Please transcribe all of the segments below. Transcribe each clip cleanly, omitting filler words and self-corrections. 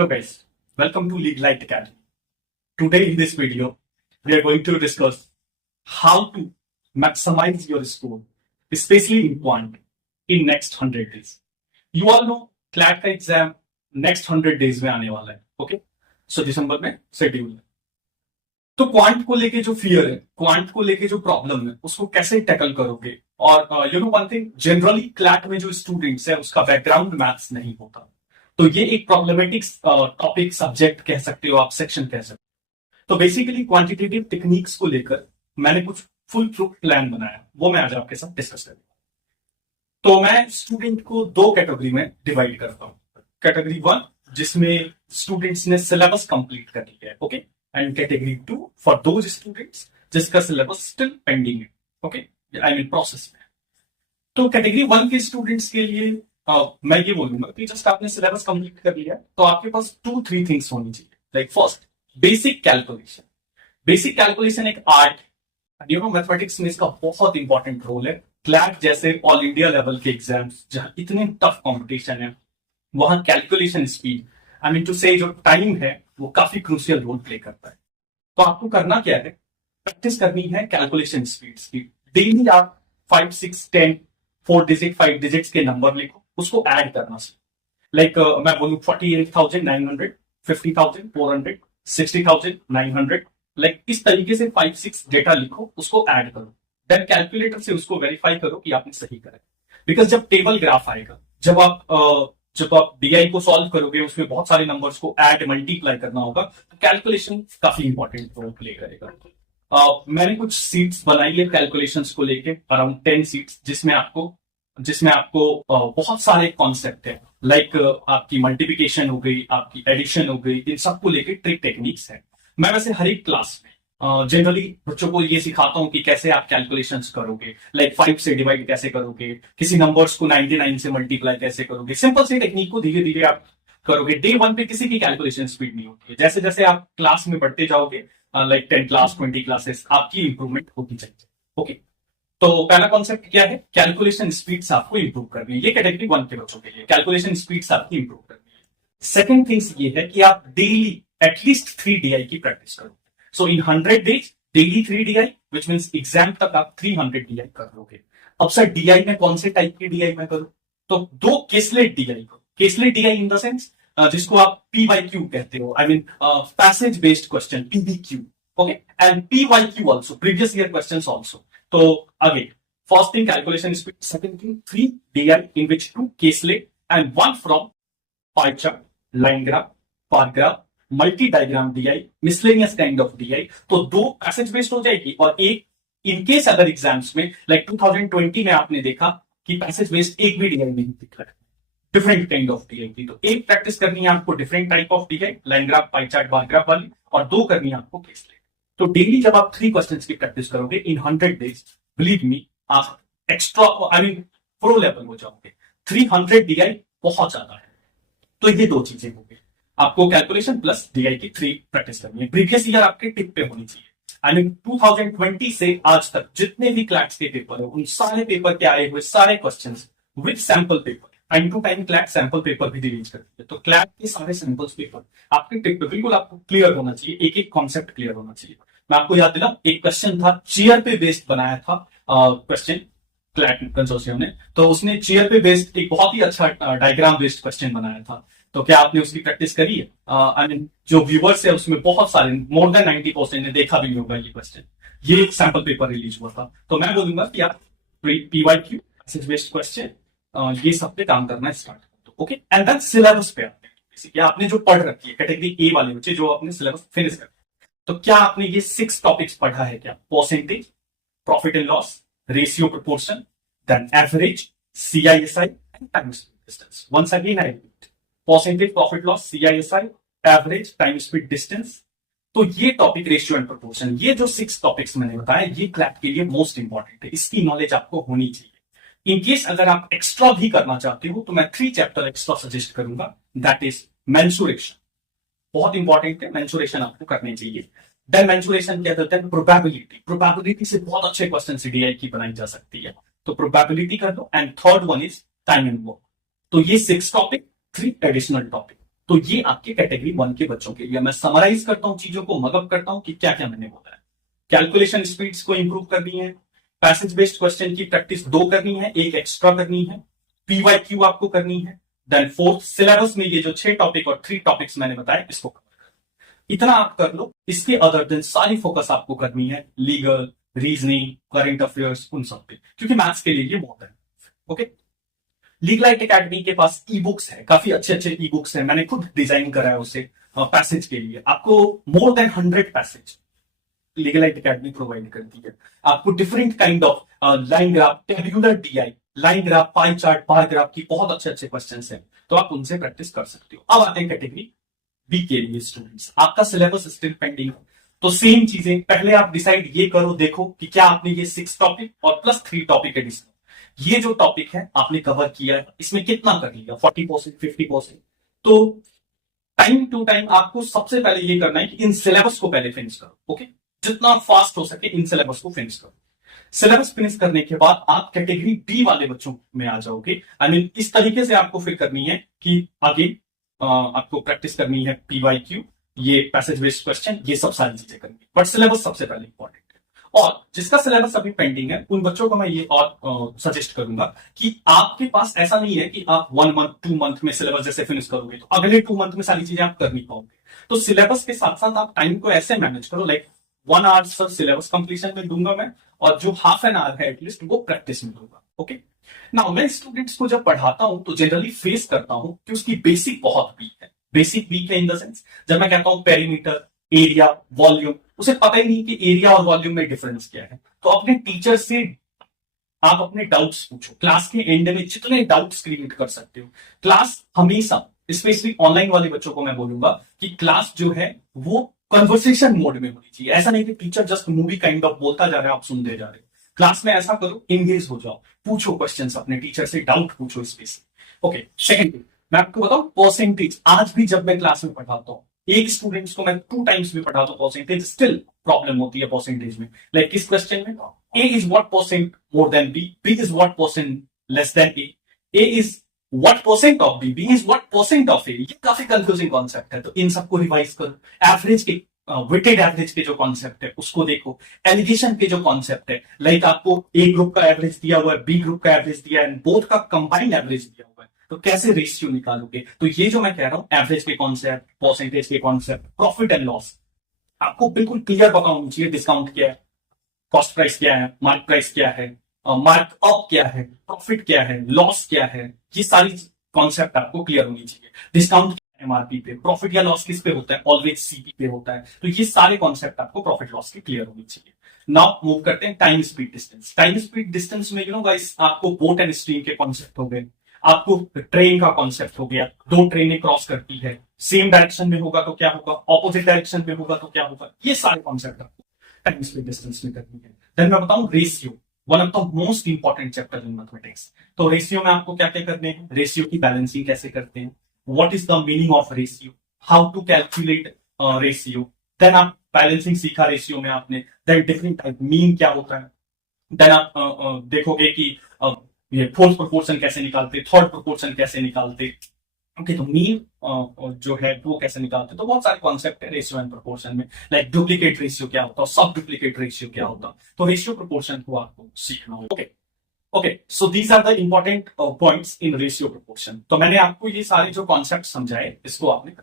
Hello guys, welcome to League Light Academy. Today in this video, we are going to discuss how to maximize your score, especially in quant, in next 100 days. You all know CLAT का exam next 100 days में आने वाला है, okay? सो दिसंबर में schedule है. तो quant को लेके जो फियर है, क्वांट को लेके जो प्रॉब्लम है, उसको कैसे टैकल करोगे? और you know one thing, generally CLAT में जो स्टूडेंट्स है उसका बैकग्राउंड मैथ्स नहीं होता, तो ये एक प्रॉब्लमेटिक टॉपिक सब्जेक्ट कह सकते हो आप, सेक्शन कह सकते हो. तो बेसिकली क्वांटिटेटिव टेक्निक्स को लेकर मैंने कुछ फुल प्रूफ प्लान बनाया, वो मैं आज आपके साथ डिस्कस करूंगा. तो मैं स्टूडेंट को दो कैटेगरी में डिवाइड करता हूँ. कैटेगरी 1 जिसमें स्टूडेंट्स ने सिलेबस कंप्लीट कर लिया है, okay, and category 2 for those students जिसका सिलेबस स्टिल पेंडिंग है, ओके, आई मीन प्रोसेस में. तो कैटेगरी 1 के स्टूडेंट्स के लिए मैं ये बोलूंगा कि जस्ट आपने सिलेबस कंप्लीट कर लिया है तो आपके पास 2-3 थिंग्स होनी चाहिए. Like first, basic calculation. Basic calculation एक आर्ट, यू नो मैथमेटिक्स में इसका बहुत इंपॉर्टेंट रोल है. क्लैट जैसे ऑल इंडिया लेवल के एग्जाम्स जहां इतने टफ कंपटीशन है, वहां calculation speed, I mean to say जो टाइम है वो काफी क्रूशियल रोल प्ले करता है. तो आपको करना क्या है, प्रैक्टिस करनी है कैलकुलेशन स्पीड्स की. डेली आप 5, 6, 10 4 डिजिट 5 डिजिट्स के नंबर लिखो, उसको ऐड करना सीखो. लाइक मैं बोलूं 48,900, 50,400, 60,900, लाइक इस तरीके से 5-6 डेटा लिखो, उसको ऐड करो, देन कैलकुलेटर से उसको वेरीफाई करो कि आपने सही करा. बिकॉज जब टेबल ग्राफ आएगा, जब आप डीआई को सॉल्व करोगे, उसमें बहुत सारे नंबर्स को ऐड मल्टीप्लाई करना होगा, तो कैलकुलेशन काफी इंपॉर्टेंट रोल प्ले करेगा. मैंने कुछ सीट्स बनाई है कैलकुलेशंस को लेके, अराउंड 10 सीट्स, जिसमें आपको बहुत सारे कॉन्सेप्ट है. लाइक आपकी मल्टीप्लिकेशन हो गई, आपकी एडिशन हो गई, इन सबको लेके ट्रिक टेक्निक्स है. मैं वैसे हर एक क्लास में जनरली बच्चों को ये सिखाता हूं कि कैसे आप कैलकुलेशंस करोगे, लाइक 5 से डिवाइड कैसे करोगे, किसी नंबर्स को 99 से मल्टीप्लाई कैसे करोगे. सिंपल सी टेक्निक को धीरे धीरे आप करोगे. डे 1 पे किसी की कैलकुलेशन स्पीड नहीं होती है. जैसे जैसे आप क्लास में बढ़ते जाओगे, लाइक 10 क्लास 20 क्लासेस, आपकी इंप्रूवमेंट होती जाएगी. ओके, तो पहला कॉन्सेप्ट क्या है, कैलकुलेशन स्पीड्स आपको इंप्रूव करनी है. ये कैटेगरी 1 के बच्चों के लिए कैलकुलेशन स्पीड्स आपकी इंप्रूव करनी है. सेकंड थिंग्स ये है कि आप डेली एटलीस्ट 3 डीआई की प्रैक्टिस करो. सो इन 100 days daily 3 DI, which means exam तक आप 300 डीआई कर लोगे. अब सर डीआई में कौन से टाइप की डीआई में करो, तो 2 केसलेट डीआई को. Caselet DI in the sense जिसको आप पीवाईक्यू कहते हो, I mean passage based question, PBQ, okay, and PYQ also, previous year questions also. तो again, first thing calculation speed, second thing 3 DI in which 2 caselet and 1 from pie chart, line graph, bar graph, multi diagram DI, miscellaneous kind of DI. तो 2 passage based हो जाएगी और एक in case अगर exams में like 2020 में आपने देखा कि पैसेज बेस्ड एक भी DI नहीं दिख रहा है, डिफरेंट काइंड ऑफ DI की. तो एक प्रैक्टिस करनी है आपको different type of DI, line graph, pie chart, bar graph वाली, और 2 करनी है आपको केसलेट. तो डेली जब आप 3 क्वेश्चंस की प्रैक्टिस करोगे इन 100 days, बिलीव मी, आप extra I mean pro level हो जाओगे. 300 डीआई बहुत ज्यादा है. तो ये 2 चीजें हो गई. आपको कैलकुलेशन प्लस डीआई की 3 प्रैक्टिस करनी है. प्रीवियस ईयर आपके टिप पे होनी चाहिए. आई मीन 2020 से आज तक जितने भी क्लैट्स के पेपर है, उन सारे पेपर के आए हुए सारे questions with sample paper. Time to time CLAT sample paper भी रिलीज करती है. तो क्लैट के सारे सैंपल्स पेपर आपके टिप पे बिल्कुल आपको क्लियर होना चाहिए. एक एक कॉन्सेप्ट क्लियर होना चाहिए. मैं आपको याद दिलाऊं, एक क्वेश्चन था चेयर पे बेस्ड बनाया था क्वेश्चन क्लैट कंसोर्शियम ने, तो उसने चेयर पे बेस्ड एक बहुत ही अच्छा डायग्राम बेस्ड क्वेश्चन बनाया था. तो क्या आपने उसकी प्रैक्टिस करी है? आई मीन जो व्यूअर्स है उसमें बहुत सारे, मोर देन 90% ने देखा भी नहीं होगा ये क्वेश्चन. ये सैंपल पेपर रिलीज हुआ था. तो मैं बोलूंगा कि आप पीवाईक्यू, पैसेज बेस्ड क्वेश्चन, ये सब पे काम करना स्टार्ट कर दो. ओके, एंड देन सिलेबस पे आते हैं. आपने जो पढ़ रखी है कैटेगरी ए वाले बच्चे, जो आपने सिलेबस फिनिश कर, तो क्या आपने ये 6 टॉपिक्स पढ़ा है क्या? Percentage, profit and loss, ratio proportion, then average, CISI and time speed distance. Once again I repeat, percentage, profit loss, CISI, average, time speed distance. तो ये टॉपिक रेशियो एंड प्रोपोर्शन, ये जो 6 टॉपिक्स मैंने बताया, ये क्लैट के लिए most important है. इसकी नॉलेज आपको होनी चाहिए. इन केस अगर आप एक्स्ट्रा भी करना चाहते हो तो मैं 3 चैप्टर एक्स्ट्रा सजेस्ट करूंगा. दैट इज मेंसुरेशन, बहुत इंपॉर्टेंट है. मेंसुरेशन आपको करनी चाहिए. देन मेंसुरेशन क्या करता है, प्रोबेबिलिटी. प्रोबेबिलिटी से बहुत अच्छे क्वेश्चन सीडीआई की बनाई जा सकती है, तो प्रोबेबिलिटी कर दो. And third one is time and work. तो ये 6 टॉपिक, 3 एडिशनल टॉपिक. तो ये आपके कैटेगरी 1 के बच्चों के लिए। मैं समराइज करता हूं चीजों को, मगअप करता हूं कि क्या क्या मैंने बोला है। कैलकुलेशन स्पीड्स को इंप्रूव करनी है, पैसेज बेस्ड क्वेश्चन की प्रैक्टिस 2 करनी है, एक एक्स्ट्रा करनी है, पीवाईक्यू आपको करनी है। देन फोर्थ, सिलेबस में ये जो 6 टॉपिक और 3 टॉपिक्स मैंने बताए इसको कवर करना है। इतना आप कर लो। इसके अदर देन सारी फोकस आपको करनी है लीगल, रीजनिंग, करंट अफेयर्स, उन सब पे, क्योंकि मैथ्स के लिए ये बहुत है। ओके, लीगलाइट एकेडमी के पास ई बुक्स है, काफी अच्छे अच्छे ई बुक्स है, मैंने खुद डिजाइन करा है उसे पैसेज के लिए। आपको more than 100 passage Legalight academy provide करती है। आपको different kind of line graph, tabular DI, line graph, pie chart, bar graph की बहुत अच्छे अच्छे क्वेश्चंस हैं, तो आप उनसे प्रैक्टिस कर सकते हो। अब आते हैं कैटेगरी बी के लिए स्टूडेंट्स। आपका सिलेबस स्टिल पेंडिंग है, तो सेम चीजें पहले आप डिसाइड ये करो, देखो कि क्या आपने ये 6 टॉपिक और प्लस 3 टॉपिक एडिशनल, ये जो टॉपिक है आपने कवर किया है, इसमें कितना कर लिया, 40%, 50%। तो टाइम टू टाइम आपको सबसे पहले ये करना है कि इन सिलेबस को पहले फिनिश करो। ओके, जितना फास्ट हो सके इन सिलेबस को फिनिश करो। सिलेबस फिनिश करने के बाद आप कैटेगरी बी वाले बच्चों में आ जाओगे। आई मीन इस तरीके से आपको फिर करनी है कि आगे आपको प्रैक्टिस करनी है पीवाईक्यू, ये पैसेज बेस्ड क्वेश्चन, ये सब सारी चीजें करनी है, बट सिलेबस सबसे पहले इंपॉर्टेंट है। और जिसका सिलेबस अभी पेंडिंग है उन बच्चों को मैं ये और सजेस्ट करूंगा कि आपके पास ऐसा नहीं है कि आप 1 मंथ 2 मंथ में सिलेबस जैसे फिनिश करोगे तो अगले 2 मंथ में सारी चीजें आप कर नहीं पाओगे। तो सिलेबस के साथ साथ आप टाइम को ऐसे मैनेज करो, like 1 hour sir syllabus completion में दूंगा मैं, और जो हाफ एन आवर है एटलीस्ट वो प्रैक्टिस में दूंगा। ओके, नाउ मैं स्टूडेंट्स को जब पढ़ाता हूं तो जनरली फेस करता हूं कि उसकी बेसिक बहुत वीक है। बेसिक वीक है इन द सेंस, जब मैं कहता हूं पेरीमीटर, एरिया, वॉल्यूम, उसे पता ही नहीं कि एरिया और वॉल्यूम में डिफरेंस क्या है। तो अपने टीचर से आप अपने डाउट्स पूछो, क्लास के एंड में जितने डाउट्स क्रिएट कर सकते हो। क्लास हमेशा, स्पेशली ऑनलाइन वाले बच्चों को मैं बोलूंगा कि क्लास जो है वो कन्वर्सेशन मोड में होनी चाहिए। ऐसा नहीं कि teacher just movie kind of बोलता जा रहा है, आप सुनते जा रहे हो। क्लास में ऐसा करो, एंगेज हो जाओ, पूछो क्वेश्चंस अपने टीचर से, डाउट पूछो स्पेशली। ओके, सेकंड थिंग मैं आपको बताऊं, परसेंटेज। आज भी जब मैं क्लास में पढ़ाता हूं, एक स्टूडेंट्स को मैं 2 टाइम्स भी पढ़ाता हूं, परसेंटेज स्टिल प्रॉब्लम होती है परसेंटेज में। लाइक किस क्वेश्चन में A is what percent more than B, B is what percent less than A is what percent of B, B is what percent of A. ये काफी confusing concept है, तो इन सबको रिवाइज करो। Average के, weighted average के जो concept है उसको देखो। एलिगेशन के जो कॉन्सेप्ट है, लाइक आपको ए ग्रुप का एवरेज दिया हुआ है, बी ग्रुप का एवरेज दिया है, बोथ का कंबाइंड एवरेज दिया हुआ है, तो कैसे रेशियो निकालोगे। तो ये जो मैं कह रहा हूं, एवरेज के कॉन्सेप्ट, परसेंटेज के कॉन्सेप्ट, प्रॉफिट एंड लॉस, आपको बिल्कुल क्लियर पता होना चाहिए। डिस्काउंट क्या है, कॉस्ट प्राइस क्या है, मार्क प्राइस क्या है, मार्क अप क्या है, प्रॉफिट क्या है, लॉस क्या है, ये सारी कॉन्सेप्ट आपको क्लियर होनी चाहिए। डिस्काउंट एमआरपी पे, प्रॉफिट या लॉस किस पे होता है, ऑलवेज सीपी पे होता है। तो ये सारे कॉन्सेप्ट आपको प्रॉफिट लॉस के क्लियर होनी चाहिए। नाउ मूव करते हैं time speed distance. Time speed distance में गाइस आपको बोट एंड स्ट्रीम के कॉन्सेप्ट हो गए, आपको ट्रेन का कॉन्सेप्ट हो गया, 2 ट्रेनें क्रॉस करती है, सेम डायरेक्शन में होगा तो क्या होगा, ऑपोजिट डायरेक्शन में होगा तो क्या होगा, ये सारे कॉन्सेप्ट आपको टाइम स्पीड डिस्टेंस में करनी है। देन मैं बताऊं ratio, one of the most important chapter in mathematics. तो रेशियो में आपको क्या क्या करने हैं, रेशियो की बैलेंसिंग कैसे करते हैं, what is the meaning of ratio, how to calculate ratio. Then आप बैलेंसिंग सीखा रेशियो में आपने, देन डिफरेंट टाइप, मीन क्या होता है। देन आप देखोगे कि ये फोर्थ प्रोपोर्शन कैसे निकालते, थर्ड प्रोपोर्शन कैसे निकालते। ओके, तो मीन जो है वो कैसे निकालते, तो बहुत सारे कॉन्सेप्ट है रेशियो एंड प्रोपोर्शन में। लाइक डुप्लीकेट रेशियो क्या होता है, सब डुप्लीकेट रेशियो क्या होता, तो रेशियो प्रोपोर्शन को आपको सीखना होगा। Okay okay, so these are the important points in ratio proportion. तो मैंने आपको ये सारे जो कॉन्सेप्ट समझाए इसको आपने कर,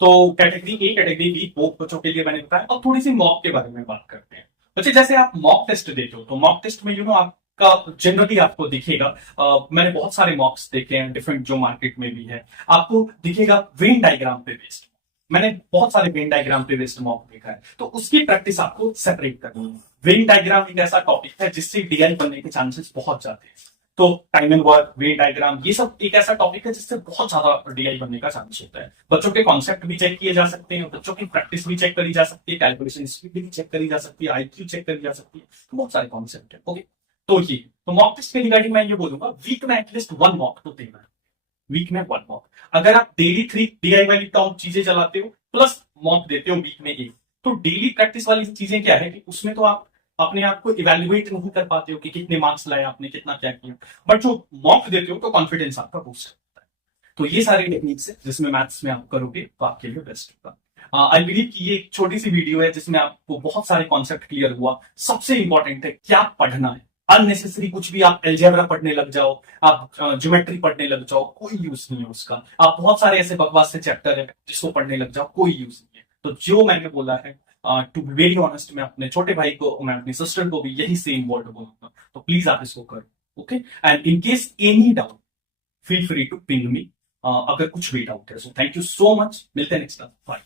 तो category A, category B, both बच्चों के लिए मैंने बताया। और थोड़ी सी मॉक के बारे में बात करते हैं। बच्चे जैसे आप मॉक टेस्ट देते हो, तो मॉक टेस्ट में आपका जनरली आपको दिखेगा, मैंने बहुत सारे मॉक्स देखे हैं डिफरेंट जो मार्केट में भी है, आपको दिखेगा वेन डायग्राम पे बेस्ड। मैंने बहुत सारे वेन डायग्राम पे बेस्ड मॉक देखा है, तो उसकी प्रैक्टिस आपको सेपरेट करनी है। वेन डायग्राम एक ऐसा टॉपिक है जिससे डीआई बनने के चांसेस बहुत ज्यादा है। तो time and work, Venn diagram, ये सब एक ऐसा टॉपिक है जिससे बहुत ज्यादा डीआई बनने का चांस होता है। बच्चों के कॉन्सेप्ट भी चेक किए जा सकते हैं, बच्चों की प्रैक्टिस भी चेक करी जा सकती है, कैलकुलेशन स्पीड भी चेक करी जा सकती है, आईक्यू चेक करी जा सकती है, तो बहुत सारे कॉन्सेप्ट है। ओके, तो मॉक टेस्ट के रिगार्डिंग मैं ये बोलूंगा, वीक में एटलीस्ट 1 मॉक तो देना है। वीक में 1 मॉक, अगर आप डेली 3 डीआई वाली टॉप चीजें चलाते हो प्लस मॉक देते हो वीक में 1, तो डेली प्रैक्टिस वाली चीजें क्या है कि उसमें तो आप अपने आप को इवेल्युएट नहीं कर पाते हो कि कितने मार्क्स लाए आपने, कितना क्या किया, बट जो मॉक देते हो तो कॉन्फिडेंस आपका बूस्ट होता है। तो ये सारे टेक्निक्स है जिसमें मैथ्स में आप करोगे तो आपके लिए बेस्ट होगा। आई बिलीव कि ये एक छोटी सी वीडियो है जिसमें आपको बहुत सारे कॉन्सेप्ट क्लियर हुआ। सबसे इंपॉर्टेंट है क्या पढ़ना है, अननेसेसरी कुछ भी आप एल्जेब्रा पढ़ने लग जाओ, आप ज्योमेट्री पढ़ने लग जाओ, कोई यूज नहीं है उसका। आप बहुत सारे ऐसे बकवास से चैप्टर है जिसको पढ़ने लग जाओ, कोई यूज नहीं है। तो जो मैंने बोला है, टू बी वेरी ऑनेस्ट, मैं अपने छोटे भाई को, मैं अपनी सिस्टर को भी यही सेम वर्ड बोलूंगा। तो प्लीज आप इसको करो, okay. And in case any doubt feel free to ping me, अगर कुछ भी डाउट है। So thank you so much, मिलते हैं नेक्स्ट टाइम, बाय।